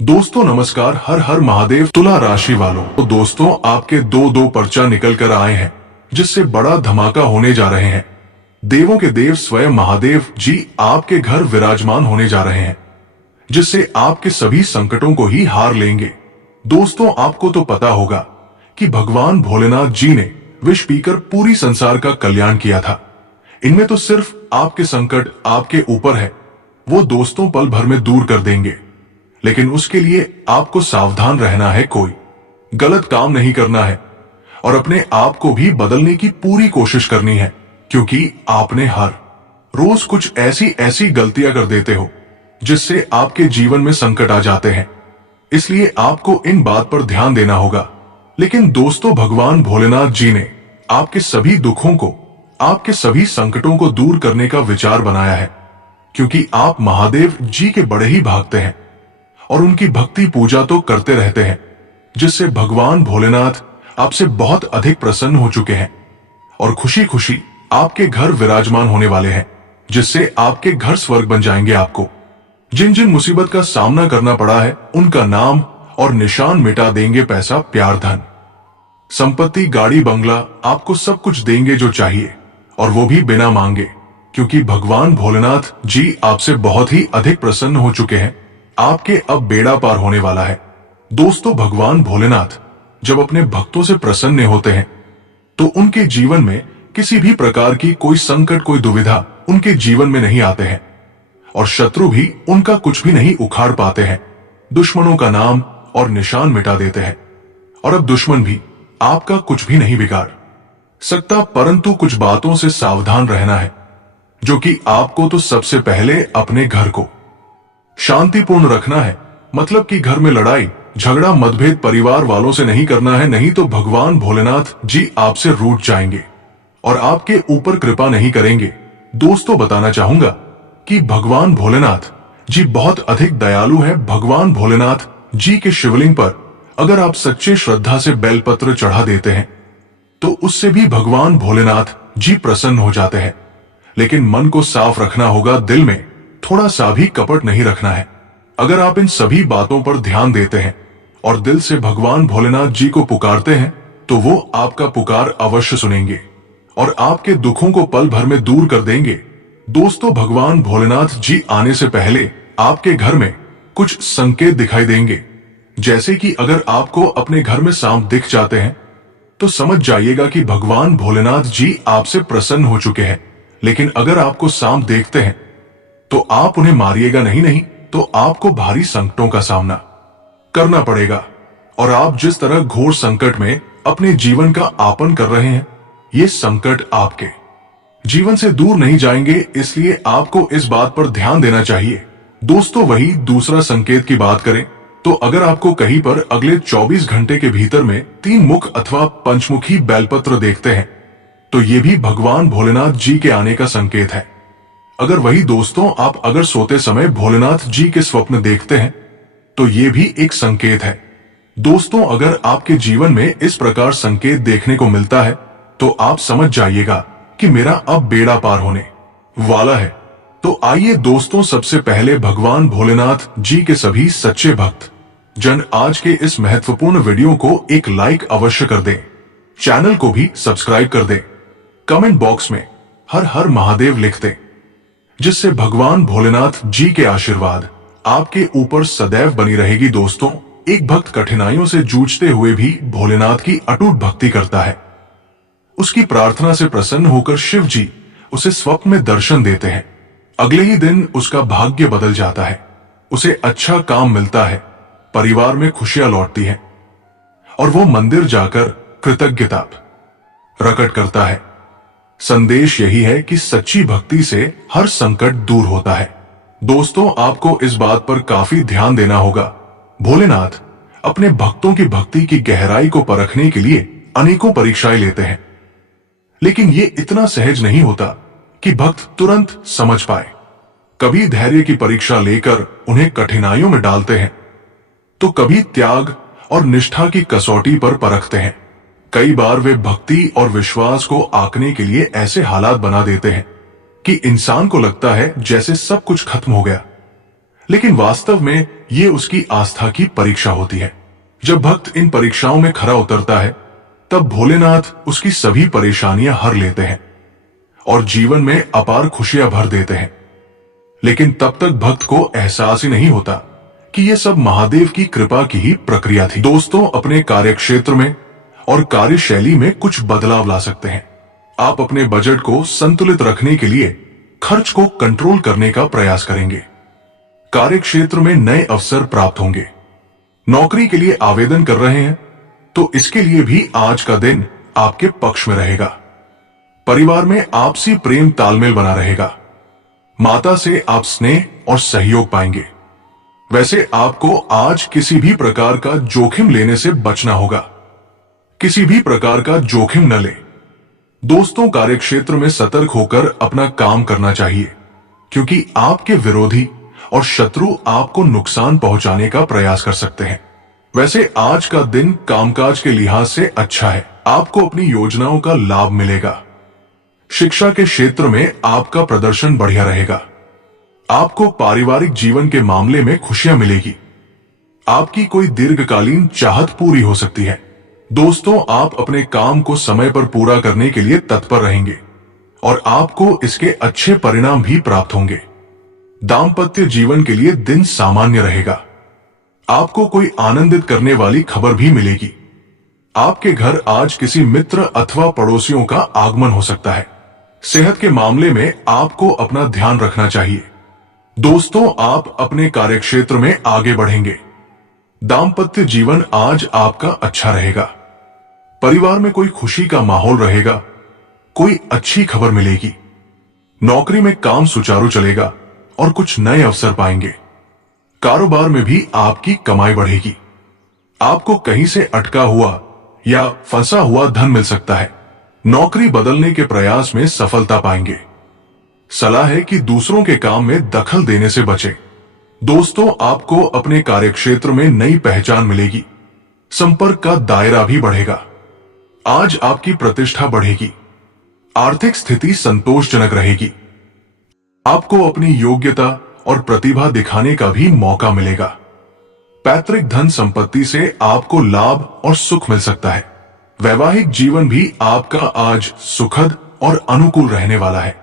दोस्तों नमस्कार। हर हर महादेव। तुला राशि वालों, तो दोस्तों आपके दो दो पर्चा निकल कर आए हैं जिससे बड़ा धमाका होने जा रहे हैं। देवों के देव स्वयं महादेव जी आपके घर विराजमान होने जा रहे हैं जिससे आपके सभी संकटों को ही हार लेंगे। दोस्तों आपको तो पता होगा कि भगवान भोलेनाथ जी ने विष पीकर पूरी संसार का कल्याण किया था। इनमें तो सिर्फ आपके संकट आपके ऊपर है, वो दोस्तों पल भर में दूर कर देंगे। लेकिन उसके लिए आपको सावधान रहना है, कोई गलत काम नहीं करना है और अपने आप को भी बदलने की पूरी कोशिश करनी है, क्योंकि आपने हर रोज कुछ ऐसी ऐसी गलतियां कर देते हो जिससे आपके जीवन में संकट आ जाते हैं। इसलिए आपको इन बात पर ध्यान देना होगा। लेकिन दोस्तों भगवान भोलेनाथ जी ने आपके सभी दुखों को, आपके सभी संकटों को दूर करने का विचार बनाया है, क्योंकि आप महादेव जी के बड़े ही भक्त हैं और उनकी भक्ति पूजा तो करते रहते हैं, जिससे भगवान भोलेनाथ आपसे बहुत अधिक प्रसन्न हो चुके हैं और खुशी खुशी आपके घर विराजमान होने वाले हैं, जिससे आपके घर स्वर्ग बन जाएंगे। आपको जिन जिन मुसीबत का सामना करना पड़ा है उनका नाम और निशान मिटा देंगे। पैसा, प्यार, धन, संपत्ति, गाड़ी, बंगला, आपको सब कुछ देंगे जो चाहिए, और वो भी बिना मांगे, क्योंकि भगवान भोलेनाथ जी आपसे बहुत ही अधिक प्रसन्न हो चुके हैं। आपके अब बेड़ा पार होने वाला है। दोस्तों भगवान भोलेनाथ जब अपने भक्तों से प्रसन्न होते हैं तो उनके जीवन में किसी भी प्रकार की कोई संकट, कोई दुविधा उनके जीवन में नहीं आते हैं और शत्रु भी उनका कुछ भी नहीं उखाड़ पाते हैं। दुश्मनों का नाम और निशान मिटा देते हैं और अब दुश्मन भी आपका कुछ भी नहीं बिगाड़ सकता। परंतु कुछ बातों से सावधान रहना है, जो कि आपको तो सबसे पहले अपने घर को शांतिपूर्ण रखना है। मतलब कि घर में लड़ाई झगड़ा मतभेद परिवार वालों से नहीं करना है, नहीं तो भगवान भोलेनाथ जी आपसे रूठ जाएंगे और आपके ऊपर कृपा नहीं करेंगे। दोस्तों बताना चाहूंगा कि भगवान भोलेनाथ जी बहुत अधिक दयालु हैं। भगवान भोलेनाथ जी के शिवलिंग पर अगर आप सच्चे श्रद्धा से बेलपत्र चढ़ा देते हैं तो उससे भी भगवान भोलेनाथ जी प्रसन्न हो जाते हैं। लेकिन मन को साफ रखना होगा, दिल में थोड़ा सा भी कपट नहीं रखना है। अगर आप इन सभी बातों पर ध्यान देते हैं और दिल से भगवान भोलेनाथ जी को पुकारते हैं तो वो आपका पुकार अवश्य सुनेंगे और आपके दुखों को पल भर में दूर कर देंगे। दोस्तों भगवान भोलेनाथ जी आने से पहले आपके घर में कुछ संकेत दिखाई देंगे, जैसे कि अगर आपको अपने घर में सांप दिख जाते हैं तो समझ जाइएगा कि भगवान भोलेनाथ जी आपसे प्रसन्न हो चुके हैं। लेकिन अगर आपको सांप देखते हैं तो आप उन्हें मारिएगा नहीं, नहीं तो आपको भारी संकटों का सामना करना पड़ेगा और आप जिस तरह घोर संकट में अपने जीवन का आपन कर रहे हैं, ये संकट आपके जीवन से दूर नहीं जाएंगे। इसलिए आपको इस बात पर ध्यान देना चाहिए। दोस्तों वही दूसरा संकेत की बात करें तो अगर आपको कहीं पर अगले 24 घंटे के भीतर में 3 मुख अथवा पंचमुखी बेलपत्र देखते हैं तो ये भी भगवान भोलेनाथ जी के आने का संकेत है। अगर वही दोस्तों आप अगर सोते समय भोलेनाथ जी के स्वप्न देखते हैं तो ये भी एक संकेत है। दोस्तों अगर आपके जीवन में इस प्रकार संकेत देखने को मिलता है तो आप समझ जाइएगा कि मेरा अब बेड़ा पार होने वाला है। तो आइए दोस्तों, सबसे पहले भगवान भोलेनाथ जी के सभी सच्चे भक्त जन आज के इस महत्वपूर्ण वीडियो को एक लाइक अवश्य कर दें, चैनल को भी सब्सक्राइब कर दें, कमेंट बॉक्स में हर हर महादेव लिख दें, जिससे भगवान भोलेनाथ जी के आशीर्वाद आपके ऊपर सदैव बनी रहेगी। दोस्तों एक भक्त कठिनाइयों से जूझते हुए भी भोलेनाथ की अटूट भक्ति करता है। उसकी प्रार्थना से प्रसन्न होकर शिव जी उसे स्वप्न में दर्शन देते हैं। अगले ही दिन उसका भाग्य बदल जाता है, उसे अच्छा काम मिलता है, परिवार में खुशियां लौटती हैं और वो मंदिर जाकर कृतज्ञता प्रकट करता है। संदेश यही है कि सच्ची भक्ति से हर संकट दूर होता है। दोस्तों आपको इस बात पर काफी ध्यान देना होगा। भोलेनाथ अपने भक्तों की भक्ति की गहराई को परखने के लिए अनेकों परीक्षाएं लेते हैं, लेकिन ये इतना सहज नहीं होता कि भक्त तुरंत समझ पाए। कभी धैर्य की परीक्षा लेकर उन्हें कठिनाइयों में डालते हैं तो कभी त्याग और निष्ठा की कसौटी पर परखते हैं। कई बार वे भक्ति और विश्वास को आंकने के लिए ऐसे हालात बना देते हैं कि इंसान को लगता है जैसे सब कुछ खत्म हो गया, लेकिन वास्तव में ये उसकी आस्था की परीक्षा होती है। जब भक्त इन परीक्षाओं में खरा उतरता है, तब भोलेनाथ उसकी सभी परेशानियां हर लेते हैं और जीवन में अपार खुशियां भर देते हैं। लेकिन तब तक भक्त को एहसास ही नहीं होता कि ये सब महादेव की कृपा की ही प्रक्रिया थी। दोस्तों, अपने कार्यक्षेत्र में और कार्यशैली में कुछ बदलाव ला सकते हैं। आप अपने बजट को संतुलित रखने के लिए खर्च को कंट्रोल करने का प्रयास करेंगे। कार्यक्षेत्र में नए अवसर प्राप्त होंगे। नौकरी के लिए आवेदन कर रहे हैं तो इसके लिए भी आज का दिन आपके पक्ष में रहेगा। परिवार में आपसी प्रेम तालमेल बना रहेगा। माता से आप स्नेह और सहयोग पाएंगे। वैसे आपको आज किसी भी प्रकार का जोखिम लेने से बचना होगा। किसी भी प्रकार का जोखिम न ले। दोस्तों, कार्यक्षेत्र में सतर्क होकर अपना काम करना चाहिए, क्योंकि आपके विरोधी और शत्रु आपको नुकसान पहुंचाने का प्रयास कर सकते हैं। वैसे आज का दिन कामकाज के लिहाज से अच्छा है। आपको अपनी योजनाओं का लाभ मिलेगा। शिक्षा के क्षेत्र में आपका प्रदर्शन बढ़िया रहेगा। आपको पारिवारिक जीवन के मामले में खुशियां मिलेगी। आपकी कोई दीर्घकालीन चाहत पूरी हो सकती है। दोस्तों, आप अपने काम को समय पर पूरा करने के लिए तत्पर रहेंगे और आपको इसके अच्छे परिणाम भी प्राप्त होंगे। दाम्पत्य जीवन के लिए दिन सामान्य रहेगा। आपको कोई आनंदित करने वाली खबर भी मिलेगी। आपके घर आज किसी मित्र अथवा पड़ोसियों का आगमन हो सकता है। सेहत के मामले में आपको अपना ध्यान रखना चाहिए। दोस्तों, आप अपने कार्यक्षेत्र में आगे बढ़ेंगे। दाम्पत्य जीवन आज आपका अच्छा रहेगा। परिवार में कोई खुशी का माहौल रहेगा। कोई अच्छी खबर मिलेगी। नौकरी में काम सुचारू चलेगा और कुछ नए अवसर पाएंगे। कारोबार में भी आपकी कमाई बढ़ेगी। आपको कहीं से अटका हुआ या फंसा हुआ धन मिल सकता है। नौकरी बदलने के प्रयास में सफलता पाएंगे। सलाह है कि दूसरों के काम में दखल देने से बचें। दोस्तों, आपको अपने कार्यक्षेत्र में नई पहचान मिलेगी। संपर्क का दायरा भी बढ़ेगा। आज आपकी प्रतिष्ठा बढ़ेगी। आर्थिक स्थिति संतोषजनक रहेगी। आपको अपनी योग्यता और प्रतिभा दिखाने का भी मौका मिलेगा। पैतृक धन संपत्ति से आपको लाभ और सुख मिल सकता है। वैवाहिक जीवन भी आपका आज सुखद और अनुकूल रहने वाला है।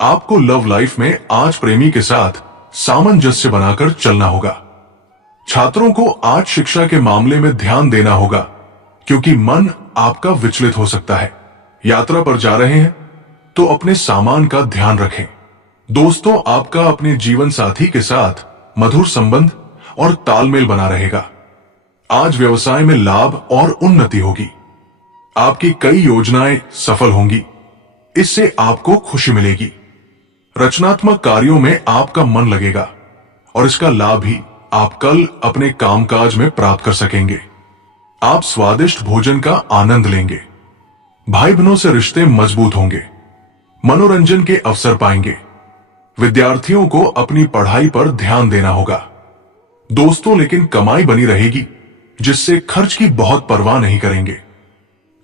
आपको लव लाइफ में आज प्रेमी के साथ सामंजस्य बनाकर चलना होगा। छात्रों को आज शिक्षा के मामले में ध्यान देना होगा, क्योंकि मन आपका विचलित हो सकता है। यात्रा पर जा रहे हैं तो अपने सामान का ध्यान रखें। दोस्तों, आपका अपने जीवन साथी के साथ मधुर संबंध और तालमेल बना रहेगा। आज व्यवसाय में लाभ और उन्नति होगी। आपकी कई योजनाएं सफल होंगी। इससे आपको खुशी मिलेगी। रचनात्मक कार्यों में आपका मन लगेगा और इसका लाभ भी आप कल अपने कामकाज में प्राप्त कर सकेंगे। आप स्वादिष्ट भोजन का आनंद लेंगे। भाई बहनों से रिश्ते मजबूत होंगे। मनोरंजन के अवसर पाएंगे। विद्यार्थियों को अपनी पढ़ाई पर ध्यान देना होगा। दोस्तों, लेकिन कमाई बनी रहेगी, जिससे खर्च की बहुत परवाह नहीं करेंगे।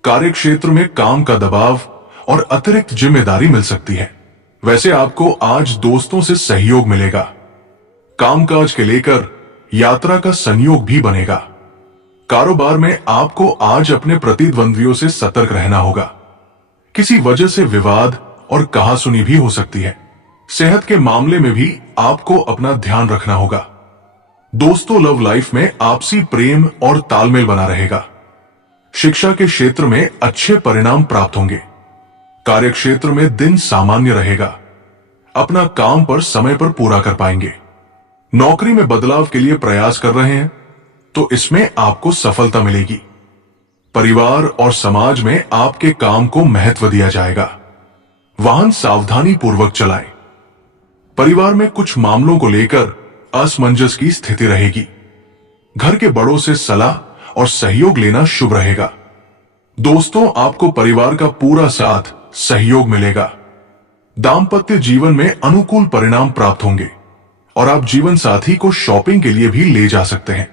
कार्यक्षेत्र में काम का दबाव और अतिरिक्त जिम्मेदारी मिल सकती है। वैसे आपको आज दोस्तों से सहयोग मिलेगा। कामकाज के लेकर यात्रा का संयोग भी बनेगा। कारोबार में आपको आज अपने प्रतिद्वंद्वियों से सतर्क रहना होगा। किसी वजह से विवाद और कहासुनी भी हो सकती है। सेहत के मामले में भी आपको अपना ध्यान रखना होगा। दोस्तों, लव लाइफ में आपसी प्रेम और तालमेल बना रहेगा। शिक्षा के क्षेत्र में अच्छे परिणाम प्राप्त होंगे। कार्यक्षेत्र में दिन सामान्य रहेगा। अपना काम पर समय पर पूरा कर पाएंगे। नौकरी में बदलाव के लिए प्रयास कर रहे हैं तो इसमें आपको सफलता मिलेगी। परिवार और समाज में आपके काम को महत्व दिया जाएगा। वाहन सावधानी पूर्वक चलाएं। परिवार में कुछ मामलों को लेकर असमंजस की स्थिति रहेगी। घर के बड़ों से सलाह और सहयोग लेना शुभ रहेगा। दोस्तों, आपको परिवार का पूरा साथ सहयोग मिलेगा। दाम्पत्य जीवन में अनुकूल परिणाम प्राप्त होंगे और आप जीवन साथी को शॉपिंग के लिए भी ले जा सकते हैं।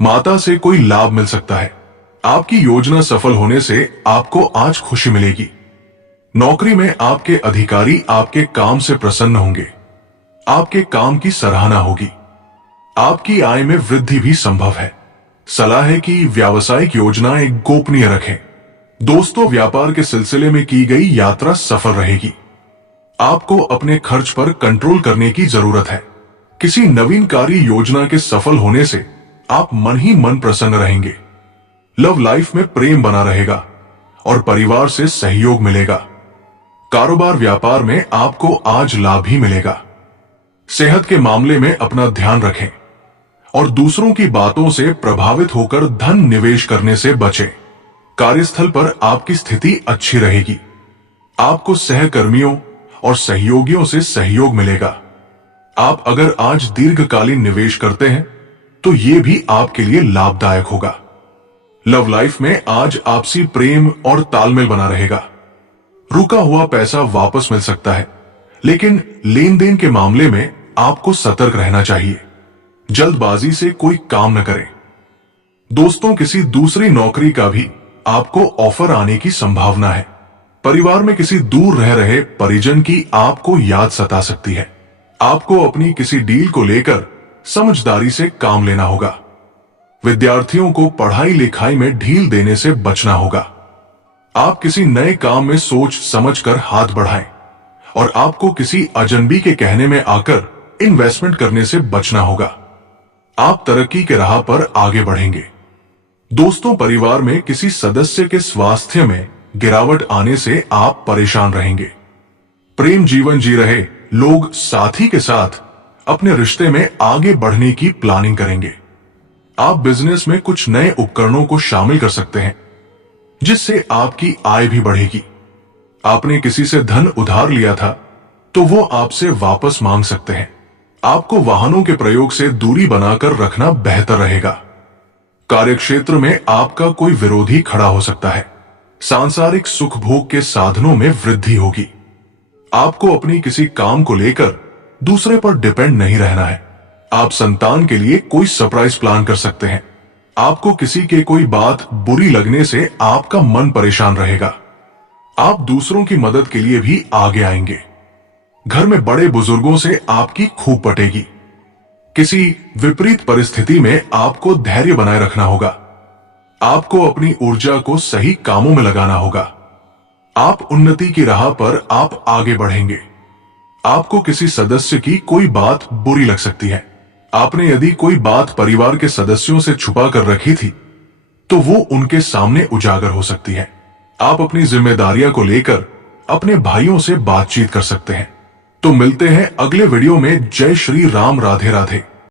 माता से कोई लाभ मिल सकता है। आपकी योजना सफल होने से आपको आज खुशी मिलेगी। नौकरी में आपके अधिकारी आपके काम से प्रसन्न होंगे। आपके काम की सराहना होगी। आपकी आय में वृद्धि भी संभव है। सलाह है कि व्यावसायिक योजनाएं गोपनीय रखें। दोस्तों, व्यापार के सिलसिले में की गई यात्रा सफल रहेगी। आपको अपने खर्च पर कंट्रोल करने की जरूरत है। किसी नवीनकारी योजना के सफल होने से आप मन ही मन प्रसन्न रहेंगे। लव लाइफ में प्रेम बना रहेगा और परिवार से सहयोग मिलेगा। कारोबार व्यापार में आपको आज लाभ ही मिलेगा। सेहत के मामले में अपना ध्यान रखें और दूसरों की बातों से प्रभावित होकर धन निवेश करने से बचें। कार्यस्थल पर आपकी स्थिति अच्छी रहेगी। आपको सहकर्मियों और सहयोगियों से सहयोग मिलेगा। आप अगर आज दीर्घकालीन निवेश करते हैं तो यह भी आपके लिए लाभदायक होगा। लव लाइफ में आज आपसी प्रेम और तालमेल बना रहेगा। रुका हुआ पैसा वापस मिल सकता है, लेकिन लेन देन के मामले में आपको सतर्क रहना चाहिए। जल्दबाजी से कोई काम न करें। दोस्तों, किसी दूसरी नौकरी का भी आपको ऑफर आने की संभावना है। परिवार में किसी दूर रह रहे परिजन की आपको याद सता सकती है। आपको अपनी किसी डील को लेकर समझदारी से काम लेना होगा। विद्यार्थियों को पढ़ाई लिखाई में ढील देने से बचना होगा। आप किसी नए काम में सोच समझकर हाथ बढ़ाएं और आपको किसी अजनबी के कहने में आकर इन्वेस्टमेंट करने से बचना होगा। आप तरक्की के राह पर आगे बढ़ेंगे। दोस्तों, परिवार में किसी सदस्य के स्वास्थ्य में गिरावट आने से आप परेशान रहेंगे। प्रेम जीवन जी रहे लोग साथी के साथ अपने रिश्ते में आगे बढ़ने की प्लानिंग करेंगे। आप बिजनेस में कुछ नए उपकरणों को शामिल कर सकते हैं, जिससे आपकी आय भी बढ़ेगी। आपने किसी से धन उधार लिया था तो वो आपसे वापस मांग सकते हैं। आपको वाहनों के प्रयोग से दूरी बनाकर रखना बेहतर रहेगा। कार्यक्षेत्र में आपका कोई विरोधी खड़ा हो सकता है। सांसारिक सुख भोग के साधनों में वृद्धि होगी। आपको अपनी किसी काम को लेकर दूसरे पर डिपेंड नहीं रहना है। आप संतान के लिए कोई सरप्राइज प्लान कर सकते हैं। आपको किसी के कोई बात बुरी लगने से आपका मन परेशान रहेगा। आप दूसरों की मदद के लिए भी आगे आएंगे। घर में बड़े बुजुर्गों से आपकी खूब पटेगी। किसी विपरीत परिस्थिति में आपको धैर्य बनाए रखना होगा। आपको अपनी ऊर्जा को सही कामों में लगाना होगा। आप उन्नति की राह पर आप आगे बढ़ेंगे। आपको किसी सदस्य की कोई बात बुरी लग सकती है। आपने यदि कोई बात परिवार के सदस्यों से छुपा कर रखी थी तो वो उनके सामने उजागर हो सकती है। आप अपनी जिम्मेदारियां को लेकर अपने भाइयों से बातचीत कर सकते हैं। तो मिलते हैं अगले वीडियो में। जय श्री राम, राधे राधे।